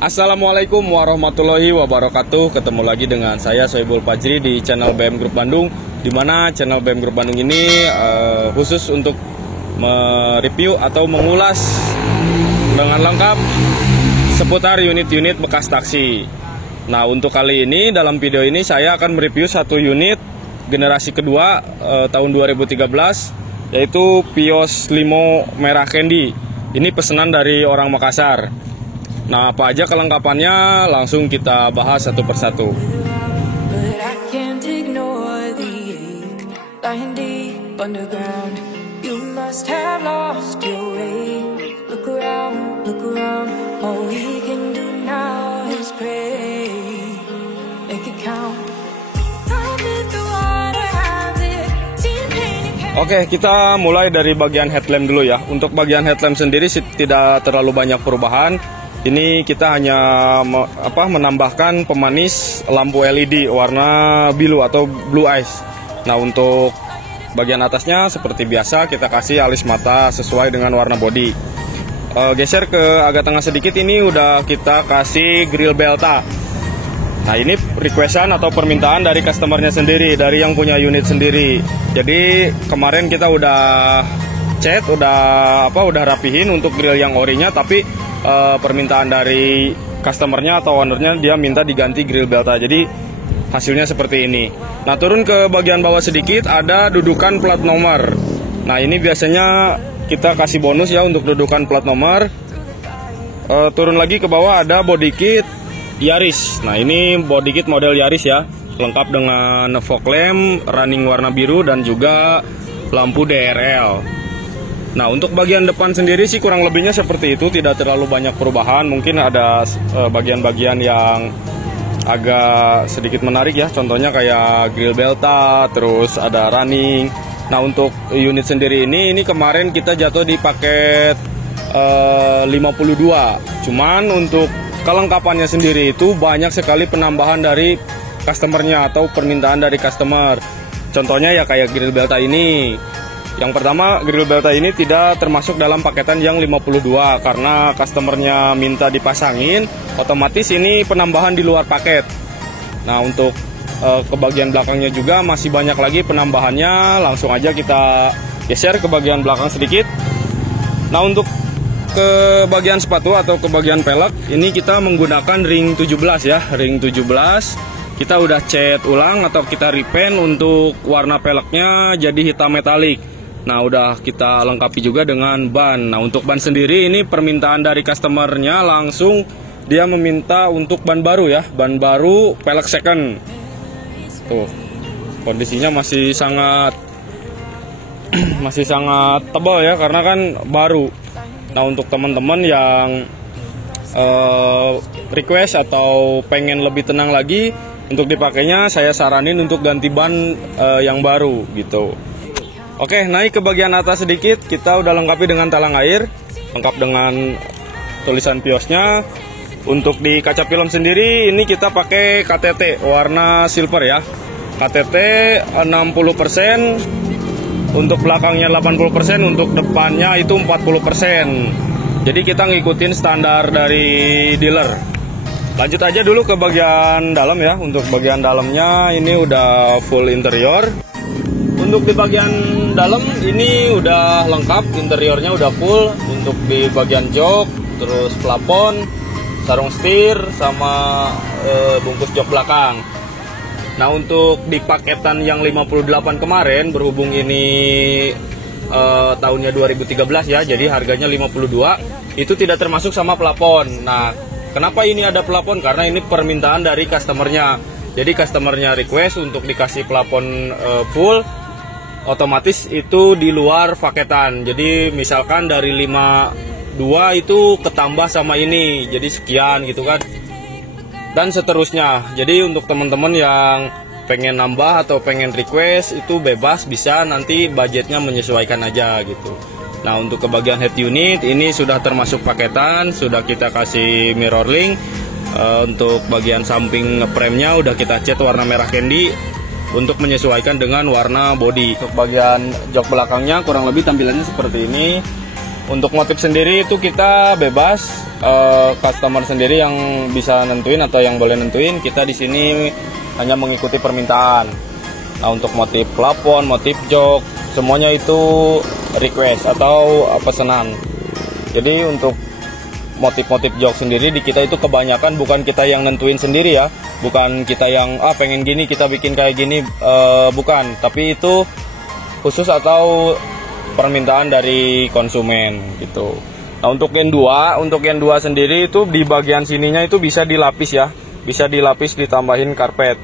Assalamualaikum warahmatullahi wabarakatuh. Ketemu lagi dengan saya Soebul Fajri di channel BM Group Bandung, di mana channel BM Group Bandung ini khusus untuk mereview atau mengulas dengan lengkap seputar unit-unit bekas taksi. Nah, untuk kali ini dalam video ini saya akan mereview satu unit generasi kedua tahun 2013, yaitu Vios Limo Merah Candy. Ini pesanan dari orang Makassar. Nah, apa aja kelengkapannya langsung kita bahas satu persatu. Oke, kita mulai dari bagian headlamp dulu ya. Untuk bagian headlamp sendiri tidak terlalu banyak perubahan. Ini kita hanya menambahkan pemanis lampu LED warna biru atau blue ice. Nah, untuk bagian atasnya seperti biasa kita kasih alis mata sesuai dengan warna bodi. Geser ke agak tengah sedikit, ini udah kita kasih grill belta. Nah, ini requestan atau permintaan dari customernya sendiri, dari yang punya unit sendiri. Jadi kemarin kita udah cat, udah rapihin untuk grill yang orinya, tapi permintaan dari customernya atau ownernya, dia minta diganti grill belta. Jadi hasilnya seperti ini. Nah, turun ke bagian bawah sedikit ada dudukan plat nomor. Nah, ini biasanya kita kasih bonus ya untuk dudukan plat nomor. Turun lagi ke bawah ada body kit Yaris. Nah, ini body kit model Yaris ya, lengkap dengan fog lamp running warna biru dan juga lampu DRL. Nah, untuk bagian depan sendiri sih kurang lebihnya seperti itu, tidak terlalu banyak perubahan. Mungkin ada bagian-bagian yang agak sedikit menarik ya, contohnya kayak grill belta, terus ada running. Nah, untuk unit sendiri ini kemarin kita jatuh di paket 52. Cuman untuk kelengkapannya sendiri itu banyak sekali penambahan dari customernya atau permintaan dari customer. Contohnya ya kayak grill belta ini. Yang pertama, grill belta ini tidak termasuk dalam paketan yang 52 karena customernya minta dipasangin, otomatis ini penambahan di luar paket. Nah, untuk ke bagian belakangnya juga masih banyak lagi penambahannya. Langsung aja kita geser ke bagian belakang sedikit. Nah, untuk ke bagian sepatu atau ke bagian pelek, ini kita menggunakan ring 17 ya, ring 17. Kita udah cat ulang atau kita repaint untuk warna peleknya jadi hitam metalik. Nah, udah kita lengkapi juga dengan ban. Nah, untuk ban sendiri ini permintaan dari customernya, langsung dia meminta untuk ban baru ya, ban baru pelek second. Tuh, kondisinya masih sangat tebal ya, karena kan baru. Nah, untuk teman-teman yang request atau pengen lebih tenang lagi untuk dipakainya, saya saranin untuk ganti ban yang baru gitu. Oke, naik ke bagian atas sedikit, kita udah lengkapi dengan talang air, lengkap dengan tulisan Viosnya. Untuk di kaca film sendiri ini kita pakai KTT warna silver ya. KTT 60%, untuk belakangnya 80%, untuk depannya itu 40%. Jadi kita ngikutin standar dari dealer. Lanjut aja dulu ke bagian dalam ya. Untuk bagian dalamnya ini udah full interior. Untuk di bagian dalam ini udah lengkap, interiornya udah full. Untuk di bagian jok, terus plafon, sarung setir, sama bungkus jok belakang. Nah, untuk di paketan yang 58 kemarin, berhubung ini tahunnya 2013 ya, jadi harganya 52, itu tidak termasuk sama plafon. Nah, kenapa ini ada plafon? Karena ini permintaan dari customernya. Jadi customernya request untuk dikasih plafon full, otomatis itu di luar paketan. Jadi misalkan dari 52 itu ketambah sama ini, jadi sekian gitu kan, dan seterusnya. Jadi untuk teman-teman yang pengen nambah atau pengen request itu bebas, bisa, nanti budgetnya menyesuaikan aja gitu. Nah, untuk ke bagian head unit ini sudah termasuk paketan, sudah kita kasih mirror link. Untuk bagian samping frame-nya udah kita cat warna merah candy untuk menyesuaikan dengan warna bodi. Untuk bagian jok belakangnya kurang lebih tampilannya seperti ini. Untuk motif sendiri itu kita bebas, customer sendiri yang bisa nentuin atau yang boleh nentuin. Kita di sini hanya mengikuti permintaan. Nah, untuk motif plafon, motif jok, semuanya itu request atau pesanan. Jadi untuk motif-motif jok sendiri di kita itu kebanyakan bukan kita yang nentuin sendiri ya, bukan kita yang pengen gini kita bikin kayak gini, bukan, tapi itu khusus atau permintaan dari konsumen gitu. Nah, untuk Gen 2 sendiri itu di bagian sininya itu bisa dilapis ya, bisa dilapis ditambahin karpet.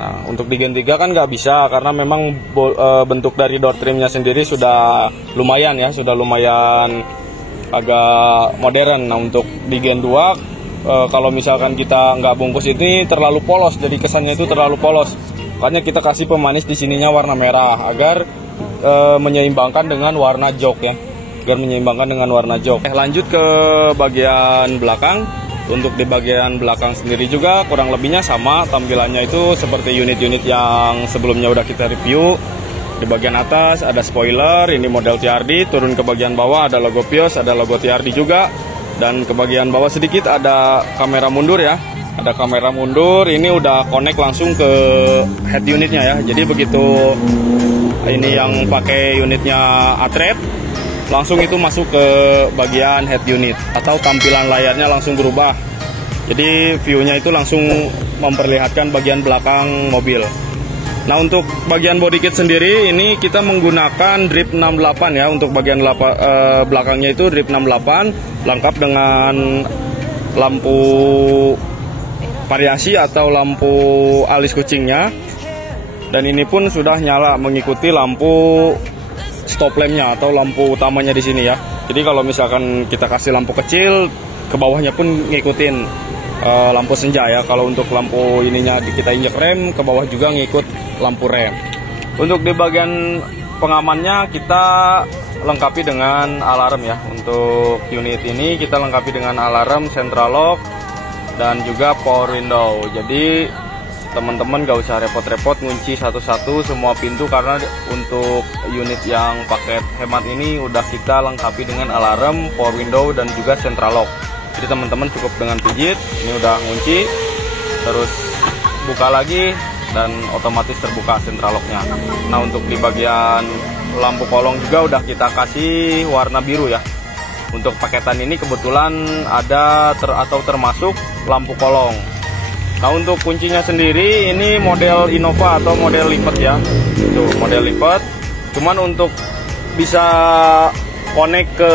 Nah, untuk di Gen 3 kan nggak bisa karena memang bentuk dari door trimnya sendiri sudah lumayan ya, sudah lumayan agak modern. Nah, untuk di Gen 2 kalau misalkan kita nggak bungkus ini terlalu polos, jadi kesannya itu terlalu polos. Makanya kita kasih pemanis di sininya warna merah agar menyeimbangkan dengan warna jok ya, agar menyeimbangkan dengan warna jok. Lanjut ke bagian belakang. Untuk di bagian belakang sendiri juga kurang lebihnya sama tampilannya itu seperti unit-unit yang sebelumnya udah kita review. Di bagian atas ada spoiler, ini model TRD. Turun ke bagian bawah ada logo Pios, ada logo TRD juga. Dan ke bagian bawah sedikit ada kamera mundur ya, ada kamera mundur. Ini udah connect langsung ke head unitnya ya. Jadi begitu ini yang pakai unitnya Atret, langsung itu masuk ke bagian head unit atau tampilan layarnya langsung berubah. Jadi view-nya itu langsung memperlihatkan bagian belakang mobil. Nah, untuk bagian body kit sendiri ini kita menggunakan drip 68 ya. Untuk bagian belakangnya itu drip 68 lengkap dengan lampu variasi atau lampu alis kucingnya. Dan ini pun sudah nyala mengikuti lampu stop lampnya atau lampu utamanya di sini ya. Jadi kalau misalkan kita kasih lampu kecil, ke bawahnya pun ngikutin lampu senja ya. Kalau untuk lampu ininya kita injek rem, ke bawah juga ngikut lampu rem. Untuk di bagian pengamannya kita lengkapi dengan alarm ya. Untuk unit ini kita lengkapi dengan alarm, central lock, dan juga power window. Jadi teman-teman gak usah repot-repot ngunci satu-satu semua pintu, karena untuk unit yang paket hemat ini udah kita lengkapi dengan alarm, power window, dan juga central lock. Jadi teman-teman cukup dengan pijit, ini udah ngunci, terus buka lagi dan otomatis terbuka central locknya. Nah, untuk di bagian lampu kolong juga udah kita kasih warna biru ya. Untuk paketan ini kebetulan ada atau termasuk lampu kolong. Nah, untuk kuncinya sendiri ini model Innova atau model lipat ya. Tuh, model lipat. Cuman untuk bisa connect ke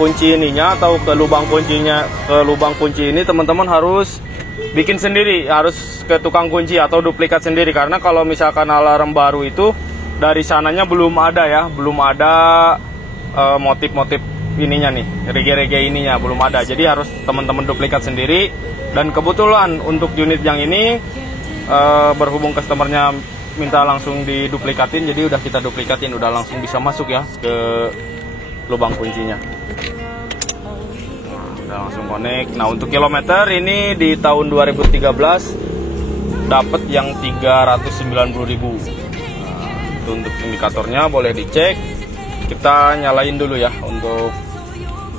kunci ininya atau ke lubang kuncinya, ke lubang kunci ini teman-teman harus bikin sendiri, harus ke tukang kunci atau duplikat sendiri, karena kalau misalkan alarm baru itu dari sananya belum ada ya, belum ada motif-motif ininya nih, rege-rege ininya belum ada. Jadi harus teman-teman duplikat sendiri. Dan kebetulan untuk unit yang ini berhubung customernya minta langsung diduplikatin, jadi udah kita duplikatin, udah langsung bisa masuk ya ke lubang kuncinya. Nah, udah langsung connect. Nah, untuk kilometer ini di tahun 2013 dapat yang 390.000. Nah, itu untuk indikatornya boleh dicek. Kita nyalain dulu ya untuk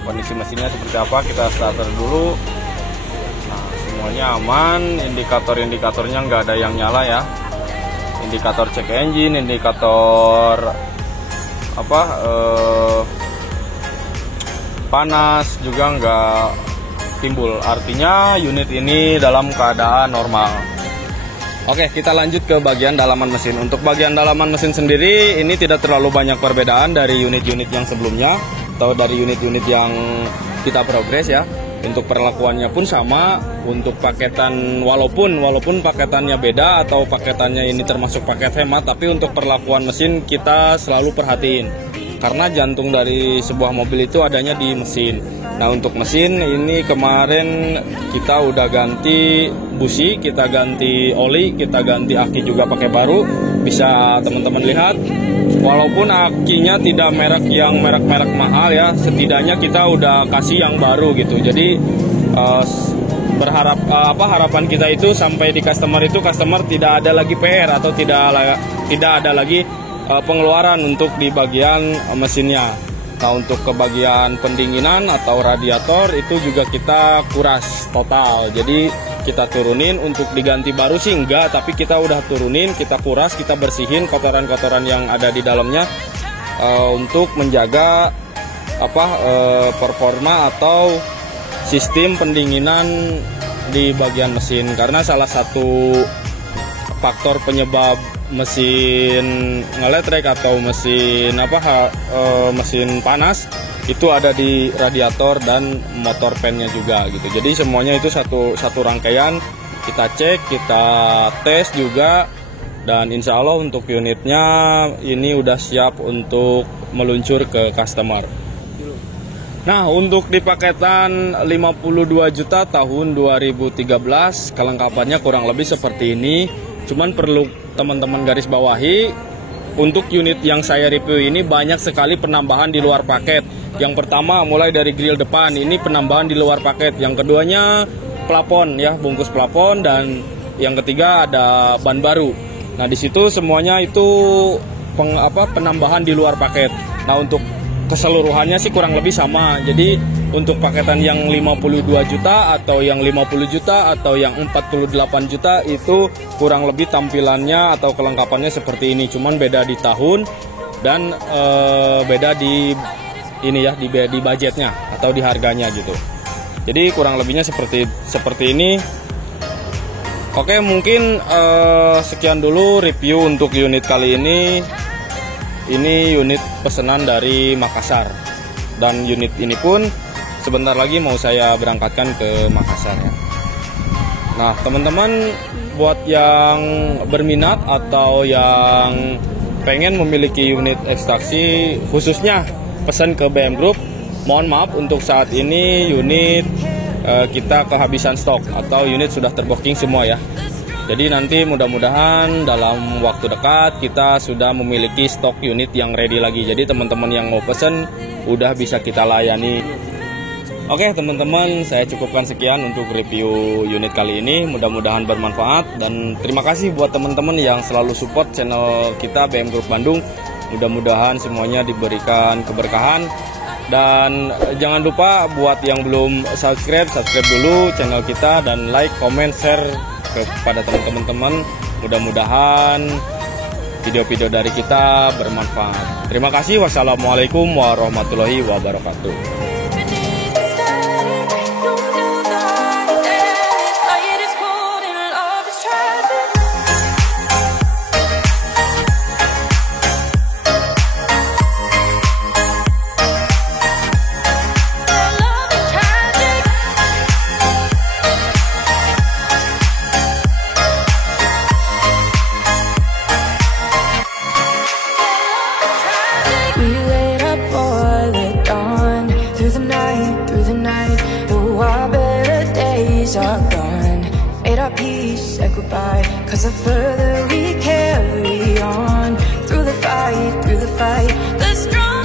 kondisi mesinnya seperti apa. Kita starter dulu. Semuanya aman, indikatornya nggak ada yang nyala ya. Indikator cek engine, indikator panas juga nggak timbul. Artinya unit ini dalam keadaan normal. Oke, kita lanjut ke bagian dalaman mesin. Untuk bagian dalaman mesin sendiri ini tidak terlalu banyak perbedaan dari unit-unit yang sebelumnya atau dari unit-unit yang kita progres ya. Untuk perlakuannya pun sama. Untuk paketan walaupun paketannya beda atau paketannya ini termasuk paket hemat, tapi untuk perlakuan mesin kita selalu perhatiin, karena jantung dari sebuah mobil itu adanya di mesin. Nah, untuk mesin ini kemarin kita udah ganti busi, kita ganti oli, kita ganti aki juga pakai baru. Bisa teman-teman lihat, walaupun akinya tidak merek mahal ya, setidaknya kita udah kasih yang baru gitu. Jadi harapan kita itu sampai di customer tidak ada lagi PR atau tidak ada lagi pengeluaran untuk di bagian mesinnya. Nah, untuk ke bagian pendinginan atau radiator itu juga kita kuras total. Jadi kita turunin, untuk diganti baru sih enggak, tapi kita udah turunin, kita kuras, kita bersihin kotoran-kotoran yang ada di dalamnya untuk menjaga performa atau sistem pendinginan di bagian mesin. Karena salah satu faktor penyebab mesin ngeletrek atau mesin mesin panas itu ada di radiator dan motor fan-nya juga gitu. Jadi semuanya itu satu rangkaian, kita cek, kita tes juga, dan insya Allah untuk unitnya ini udah siap untuk meluncur ke customer. Nah, untuk di paketan 52 juta tahun 2013 kelengkapannya kurang lebih seperti ini. Cuman perlu teman-teman garis bawahi, untuk unit yang saya review ini banyak sekali penambahan di luar paket. Yang pertama mulai dari grill depan, ini penambahan di luar paket. Yang keduanya plafon ya, bungkus plafon, dan yang ketiga ada ban baru. Nah, di situ semuanya itu penambahan di luar paket. Nah, untuk keseluruhannya sih kurang lebih sama. Jadi untuk paketan yang 52 juta atau yang 50 juta atau yang 48 juta itu kurang lebih tampilannya atau kelengkapannya seperti ini. Cuman beda di tahun dan beda di ini ya, di budgetnya atau di harganya gitu. Jadi kurang lebihnya seperti ini. Oke, mungkin sekian dulu review untuk unit kali ini. Ini unit pesanan dari Makassar, dan unit ini pun sebentar lagi mau saya berangkatkan ke Makassar ya. Nah, teman-teman buat yang berminat atau yang pengen memiliki unit ekstraksi, khususnya pesan ke BM Group, mohon maaf untuk saat ini unit kita kehabisan stok atau unit sudah terbooking semua ya. Jadi nanti mudah-mudahan dalam waktu dekat kita sudah memiliki stok unit yang ready lagi. Jadi teman-teman yang mau pesen udah bisa kita layani. Oke teman-teman, saya cukupkan sekian untuk review unit kali ini. Mudah-mudahan bermanfaat, dan terima kasih buat teman-teman yang selalu support channel kita BM Group Bandung. Mudah-mudahan semuanya diberikan keberkahan. Dan jangan lupa buat yang belum subscribe dulu channel kita, dan like, comment, share kepada teman-teman. Mudah-mudahan video-video dari kita bermanfaat. Terima kasih. Wassalamualaikum warahmatullahi wabarakatuh. Are gone, made our peace, said goodbye. Cause the further we carry on, through the fight, the strong